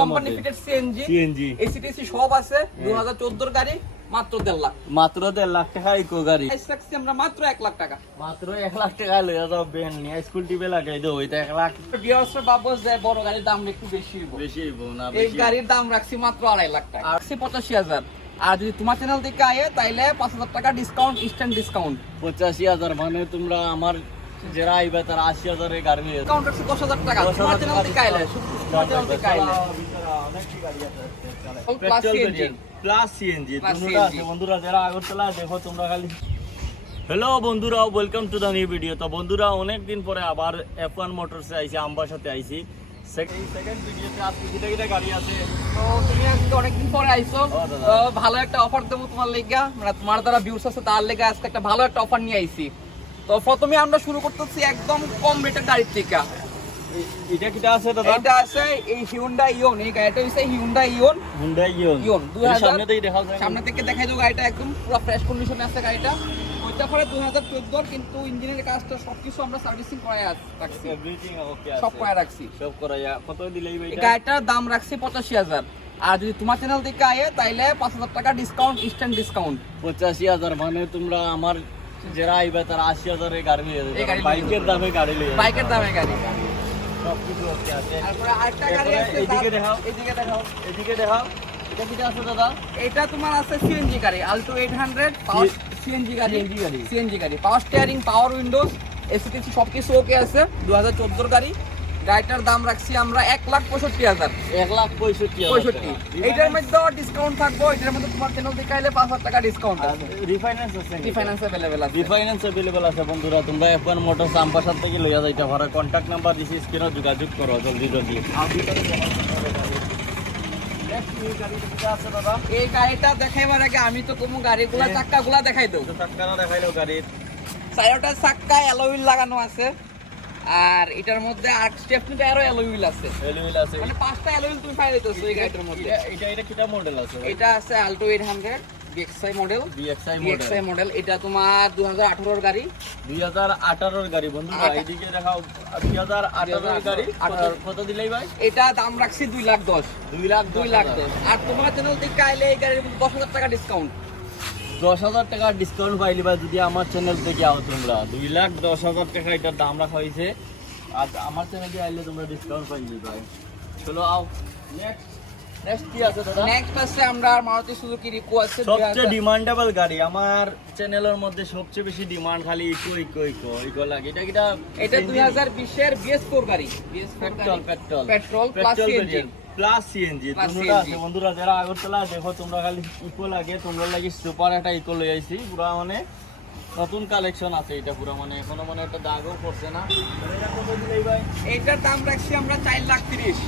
Company fitted CNG CNG এসিটিসি সব আছে। 2014 গাড়ি মাত্র 1.5 লাখ। মাত্র দেড় লাখ টাকা ইকো গাড়ি। প্রাইস আমরা মাত্র 1 লাখ টাকা। মাত্র এক লাখ টাকা লইয়া যাও বেন নিয়ে স্কুল টিপে লাগাই দেবো এটা এক লাখ। বিয়ার্সের বাবু যে বড় গাড়ির দাম একটু বেশি হইব। বেশি হইবো না এই গাড়ির দাম রাখছি মাত্র আড়াই লাখ টাকা। রাখছি পঁচাশি হাজার। আর যদি তোমার চ্যানেল থেকে আয়ে তাইলে পাঁচ হাজার টাকা ডিসকাউন্ট ইনস্ট্যান্ট ডিসকাউন্ট পঁচাশি হাজার মানে তোমরা আমার যারা আইবা তারা আশি হাজারের গাড়ি দশ হাজার টাকা। প্লাস সিএনজি আছে বন্ধুরা যারা আগরতলা দেখো তোমরা খালি। হ্যালো বন্ধুরা welcome to the new video তো বন্ধুরা অনেক দিন পরে আবার এফ ওয়ান মোটরসে আইছি আমবার সাথে আইছি। সেকেন্ড ভিডিওতে আজকে কিটা কিটা গাড়ি আছে। তো তুমি আজকে অনেকদিন পরে আইছো। ভালো একটা অফার দেবো তোমার লেগা। মানে তোমার দ্বারা ভিউস আছে তার লেগে আজকে একটা ভালো একটা অফার নিয়ে আইছি। তো প্রথমে আমরা শুরু করতেছি একদম কম রেটের গাড়ির থেকে এটা কিটা আছে দাদা? এটা আছে এই হিউন্ডা ইওন এই গাড়িটা হচ্ছে হিউন্ডা ইওন ইয়ন ইয়ন, সামনে থেকে দেখা যায়। সামনে থেকে দেখাই দাও গাড়িটা একদম পুরো ফ্রেশ কন্ডিশনে আছে গাড়িটা। ওইটা পরে দুই হাজার চোদ্দোর কিন্তু ইঞ্জিনের কাজটা সবকিছু আমরা সার্ভিসিং করে রাখছি। এভরিথিং ওকে সব আছে। করে রাখছি। সব কত দিলেই ভাই গাড়িটার দাম রাখছি পঁচাশি হাজার। আর যদি তোমার চ্যানেল থেকে আয়ে তাইলে পাঁচ হাজার টাকা ডিসকাউন্ট ইনস্ট্যান্ট ডিসকাউন্ট পঁচাশি হাজার মানে তোমরা আমার যারা আইবা তারা আশি হাজারের গাড়ি লইয়া যাবে বাইকের দামে গাড়ি লইয়া বাইকের দামে গাড়ি সবকিছু ওকে আছে গাড়ি এরপরে আছে এইদিকে তার- দেখাও। এইদিকে দেখাও এদিকে দেখাও এটা কিটা আছে দাদা এটা তোমার আছে সিএনজি গাড়ি Alto eight hundred power CNG গাড়ি CNG গাড়ি। সিএনজি গাড়ি পাওয়ার স্টিয়ারিং পাওয়ার উইন্ডোজ এসিটিসি সব কিছু ওকে আছে দু হাজার চোদ্দোর গাড়ি গাড়িটার দাম রাখছি আমরা এক লাখ পঁয়ষট্টি হাজার। এক লাখ পঁয়ষট্টি পঁয়ষট্টি। এইটার মধ্যে ডিসকাউন্ট থাকব এটার মধ্যে তোমার চ্যানেল থেকে আইলে পাঁচ হাজার টাকা ডিসকাউন্ট আছে। রিফাইন্যান্স আছে রিফাইন্যান্স অ্যাভেলেবেল আছে। রিফাইন্যান্স অ্যাভেলেবল আছে বন্ধুরা তোমরা এফ ওয়ান মোটরস আমবাসার থেকে লইয়া যাইতে পারো। কন্ট্যাক্ট নাম্বার দিছি স্ক্রিনে যোগাযোগ করো জলদি জলদি। এই গাড়িটা দেখাইবার আগে আমি তো কোনো গাড়িগুলা হ্যাঁ। চাক্কাগুলা দেখাই দেবো তো টাটকানা দেখাইলো গাড়ির। চারোটা চাক্কা অ্যালোউইল লাগানো আছে। আর এটার মধ্যে আর স্টেপনিতে আরও আছে। হুইল আছে। মানে পাঁচটা অ্যালোউইল তুমি পাই দিতেছো এই গাড়িটার মধ্যে। এটা- এটা কিটা মডেল আছে এটা আছে Alto eight hundred VXI model VXI model VXI model এটা তোমার দু হাজার আঠারোর গাড়ি। দুই হাজার আঠারোর গাড়ি বন্ধুরা এইদিকে দেখাও দুই হাজার আঠারোর গাড়ি। কত- দিলেই ভাই? এটা দাম রাখছি দুই লাখ দশ। দুই লাখ দুই লাখ দশ। আর তোমার চ্যানেল থেকে আইলে এই গাড়ির মধ্যে দশ হাজার টাকা ডিসকাউন্ট দশ হাজার টাকা ডিসকাউন্ট পাইলি ভাই যদি আমার চ্যানেল থেকে আও তোমরা। দুই লাখ দশ হাজার টাকা এটার দাম রাখা হয়েছে। আর আমার চ্যানেলে আইলে তোমরা ডিসকাউন্ট পাইলি ভাই। চলো আও। নেক্সট নেক্সট কি আছে দাদা? নেক্সট আছে আমরা মারুতি সুজুকি রিকো আছে সবচেয়ে ডিমান্ডেবল গাড়ি। আমার চ্যানেলের মধ্যে সবচেয়ে বেশি ডিমান্ড খালি ইকো ইকো ইকো ইকো লাগে। এটা কিটা গাড়ি। Petrol petrol petrol plus CNG plus CNG CNG আছে বন্ধুরা যারা আগরতলা দেখো তোমরা খালি ইকো লাগে তোমরা লাগি সুপার একটা ইকো লই আইছি পুরা মানে নতুন কালেকশন আছে এটা পুরো মানে এখনও মানে একটা দাগও পড়ছে না। এইটার দাম রাখছি আমরা চার লাখ তিরিশ।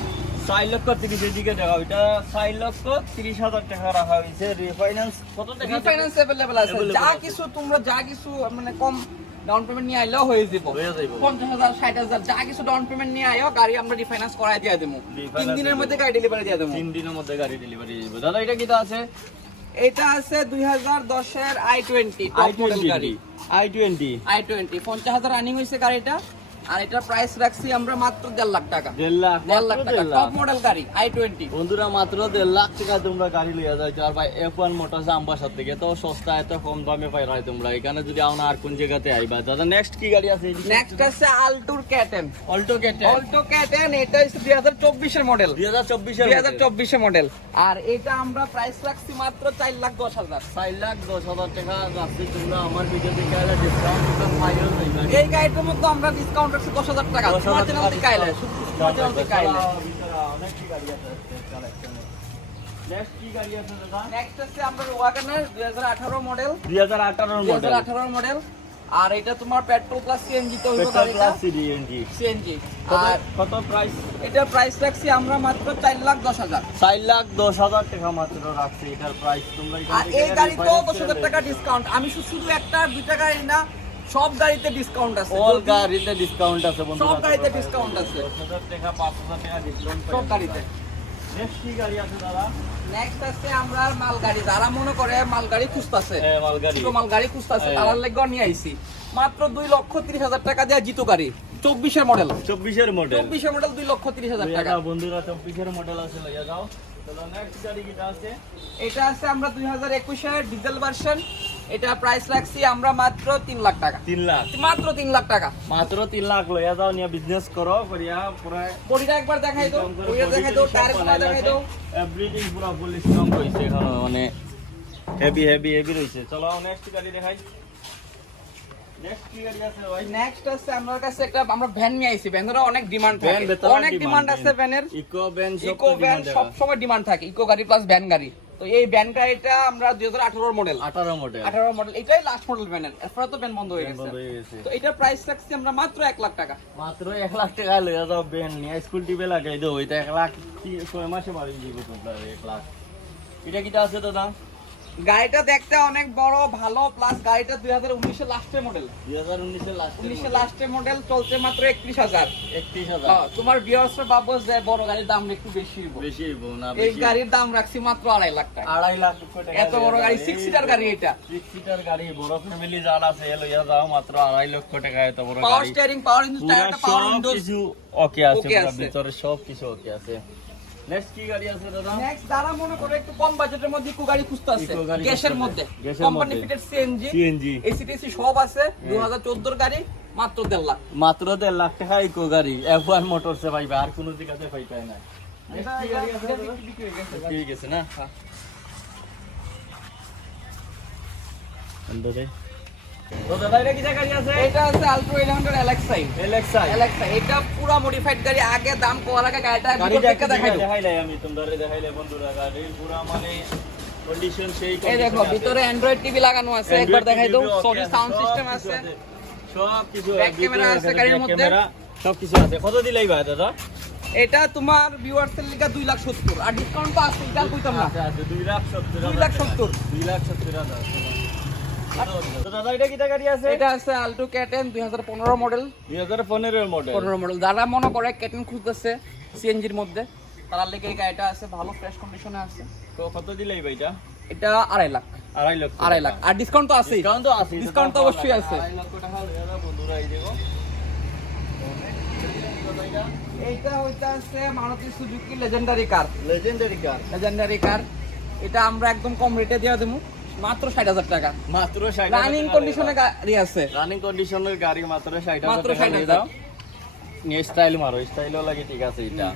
চার লক্ষ তিরিশ এদিকে দেখা এটা চার লক্ষ তিরিশ হাজার টাকা রাখা হয়েছে রিফাইন্যান্স কত টাকা? রিফাইন্যান্স অ্যাভেলেবল আছে। যা কিছু তোমরা যা কিছু মানে কম ডাউন পেমেন্ট নিয়ে আইলেও হয়ে যাব। পঞ্চাশ হাজার ষাট হাজার যা কিছু ডাউন পেমেন্ট নিয়ে আয়ো গাড়ি আমরা রিফাইন্যান্স করাই দিয়ে দেবো। তিন দিনের মধ্যে গাড়ি ডেলিভারি দিয়ে দেবো। তিন দিনের মধ্যে গাড়ি ডেলিভারি দিব। দাদা এটা কিটা আছে? এটা আছে দুই হাজার দশের আই টোয়েন্টি আই টোয়েন্টি গাড়ি। আই টোয়েন্টি আই টোয়েন্টি পঞ্চাশ হাজার রানিং হয়েছে গাড়িটা। আর এটার প্রাইস রাখছি আমরা মাত্র দেড় লাখ টাকা। দেড় লাখ দেড় লাখ টাকা টপ মডেল গাড়ি আই টোয়েন্টি বন্ধুরা মাত্র দেড় লাখ টাকা তোমরা গাড়ি লইয়া যাইছো আর ভাই এফ ওয়ান মোটরস আমবাসার থেকে। তো সস্তা এত কম দামে পাই রাই তোমরা। এখানে যদি আও না আর কোন জায়গাতে আইবা। দাদা নেক্সট কি গাড়ি আছে নেক্সট আছে আলটুর ক্যাটেন অল্টো কেটে অল্টো ক্যাটেন এটা হচ্ছে দুই হাজার চব্বিশের মডেল দুই হাজার চব্বিশের দুই হাজার চব্বিশে মডেল আর এটা আমরা প্রাইস রাখছি মাত্র চার লাখ দশ হাজার। চার লাখ দশ হাজার টাকা যাচ্ছে তোমরা। আমার ভিডিও দেখে ডিসকাউন্ট এই গাড়িটার মধ্যে আমরা ডিসকাউন্ট রাখছি দশ হাজার টাকা। তোমার চ্যানেল থেকে আইলে শুধু তোমার আইলে অনেক কি গাড়ি আছে নেক্সট কি গাড়ি আছে দাদা? নেক্সট আছে আমরা ওয়াগনার দুই হাজার আঠারো মডেল দুই হাজার আঠারোর দুই হাজার মডেল আঠারো মডেল আর এটা তোমার পেট্রোল প্লাস সিএনজি তো সিএনজি আর কত প্রাইস এটার প্রাইস রাখছি আমরা মাত্র চার লাখ দশ হাজার। চার লাখ দশ হাজার টাকা মাত্র রাখছে এটার প্রাইস তোমরা এই refinance দশ হাজার টাকা ডিসকাউন্ট আমি শুধু একটা দুইটা গাড়ি না সব গাড়িতে ডিসকাউন্ট আছে। অল গাড়িতে ডিসকাউন্ট আছে বন্ধুরা সব গাড়িতে ডিসকাউন্ট আছে। দশ হাজার টাকা পাঁচ হাজার টাকা ডিসকাউন্ট সব গাড়িতে। নেক্সট কি গাড়ি আছে দাদা? নেক্সট আছে আমরা মালগাড়ি। যারা মনে করে মালগাড়ি খুঁজতেছে এ, মালগাড়ি। ছোট মালগাড়ি খুঁজতেছে হ্যাঁ। তার লেগে নিয়ে আইছি। মাত্র দুই লক্ষ তিরিশ হাজার টাকা দেওয়া জিতো গাড়ি চব্বিশের মডেল চব্বিশের মডেল চব্বিশের মডেল দুই লক্ষ তিরিশ হাজার টাকা। বন্ধুরা চব্বিশের মডেল আছে লইয়া যাও। এটা আছে আমরা দুই হাজার একুশের ডিজেল ভার্সন এটা প্রাইস রাখছি আমরা মাত্র তিন লাখ টাকা। তিন লাখ। মাত্র তিন লাখ টাকা। মাত্র তিন লাখ লইয়া যাও নিয়ে বিজনেস করো করিয়া প্রায় বডিটা একবার দেখাই দাও বডিটা দেখাই দাও টায়ার দেখাই দাও। এভরিথিং পুরো ফুল স্ট্রং হইছে এখন মানে হেভি হেভি হেভি রইছে। চলো নেক্সট গাড়ি দেখাই। নেক্সট আছে আমার কাছে একটা আমরা ভ্যান নিয়ে আইছি। ভ্যানের অনেক ডিমান্ড থাকে। অনেক ডিমান্ড আছে ভ্যানের ইকো ভ্যান ইকো ভ্যান সব সময় ডিমান্ড থাকে। ইকো গাড়ি প্লাস ভ্যান গাড়ি। তো এই ভ্যান গাড়িটা আমরা দুই হাজার আঠারোর মডেল 18 মডেল আঠারো মডেল এটাই লাস্ট মডেল ভ্যানের এরপরে তো ভ্যান বন্ধ হয়ে গেছে। তো এটার প্রাইস রাখছি আমরা মাত্র এক লাখ টাকা। মাত্র এক লাখ টাকা লইয়া যাও ভ্যান নিয়ে। স্কুল টিপে লাগাই দাও। ওইটা এক লাখ ছয় মাসে বাড়ি দিব তোমরা। এক লাখ। এটা কিটা আছে দাদা? গাড়িটা দেখতে অনেক বড় ভালো প্লাস গাড়িটা দুই হাজার উনিশের লাস্টের মডেল দুই হাজার উনিশের লাস্ট উনিশের লাস্টের মডেল চলছে মাত্র একত্রিশ হাজার। একত্রিশ হাজার। তোমার বিয়ার্সের ভাবো যে বড় গাড়ির দাম একটু বেশি বেশি না এই গাড়ির দাম রাখছি মাত্র আড়াই লাখ টাকা। আড়াই লাখ এত বড় গাড়ি সিক্স সিটার গাড়ি এটা। সিক্স সিটার গাড়ি বড় ফ্যামিলি যারা আছে লইয়া যাও মাত্র আড়াই লক্ষ টাকা এত বড় পাওয়ার স্টিয়ারিং পাওয়ার ইঞ্জিন টায়ারটা পাওয়ার উইন্ডোজ ওকে আছে। ভিতরে সব কিছু ওকে আছে। নেক্সট কি গাড়ি আছে দাদা? নেক্সট যারা মনে করে একটু কম বাজেটের মধ্যে ইকো গাড়ি খুঁজতে আছে। গ্যাসের মধ্যে। কোম্পানি ফিটেড সিএনজি সিএনজি এসিটিসি সব আছে। দু হাজার গাড়ি মাত্র দেড় লাখ। মাত্র দেড় লাখ টাকা ইকো গাড়ি। এফ ওয়ান মোটরসে পাইবে আর কোনো জায়গাতে পাইবে না। এটা- কি গাড়ি আছে হয়ে। ঠিক আছে না? দাদা এটা আছে? আলট্রো এলিভেন্টের এলেক্সাই এলেক্সা এলেক্সা এটা পুরো মডিফাইড গাড়ি। আগে দাম কোয়া লাগে গাড়িটা গাড়িটা ভিতর থেকে দেখাই দেখাইলাই আমি তোমরা দেখাইলে বন্ধুরা গাড়ি পুরা মানে কন্ডিশন সেই এই দেখো ভিতরে অ্যান্ড্রয়েড টিভি লাগানো আছে একবার দেখাই দাও। TV okay সনি আছে, সাউন্ড সিস্টেম আছে। সব কিছু Back camera আছে গাড়ির মধ্যে। সব কিছু আছে। কত দিলাই ভাই দাদা? এটা তোমার ভিউয়ার্সের লিগা দুই লাখ সত্তর। আর ডিসকাউন্ট তো আছে এটা কইতাম না। আচ্ছা আচ্ছা দুই লাখ সত্তর দুই লাখ সত্তর। দুই লাখ সত্তর হাজার তো দাদা এটা কিটা আছে? আলটো ক্যাটেন দুই হাজার পনেরো মডেল। দুই হাজার মডেল। পনেরো মডেল। যারা মনে করে ক্যাটেন খুঁজতেছে সিএনজির মধ্যে। তার লেগে এই গাড়িটা আছে ভালো ফ্রেশ কন্ডিশনে আছে। তো কত দিলাই ভাই এটা এটা আড়াই লাখ। আড়াই লক্ষ আড়াই লাখ। আর ডিসকাউন্ট তো আছেই। ডিসকাউন্ট তো আছে তো অবশ্যই আছে। আড়াই লক্ষ টাকা বন্ধুরা এই দেখো। এইটা হইতে আছে Maruti Suzuki legendary car legendary car legendary car এটা আমরা একদম কম রেটে দিয়ে দেবো। মাত্র ষাট হাজার টাকা। মাত্র ষাট রানিং কন্ডিশনে গাড়ি আছে। রানিং কন্ডিশনের গাড়ি মাত্র ষাট মাত্র হাজার টাকা 60,000 নিয়ে দাও। নিয়ে স্টাইল মারো স্টাইলও লাগে ঠিক আছে এটা।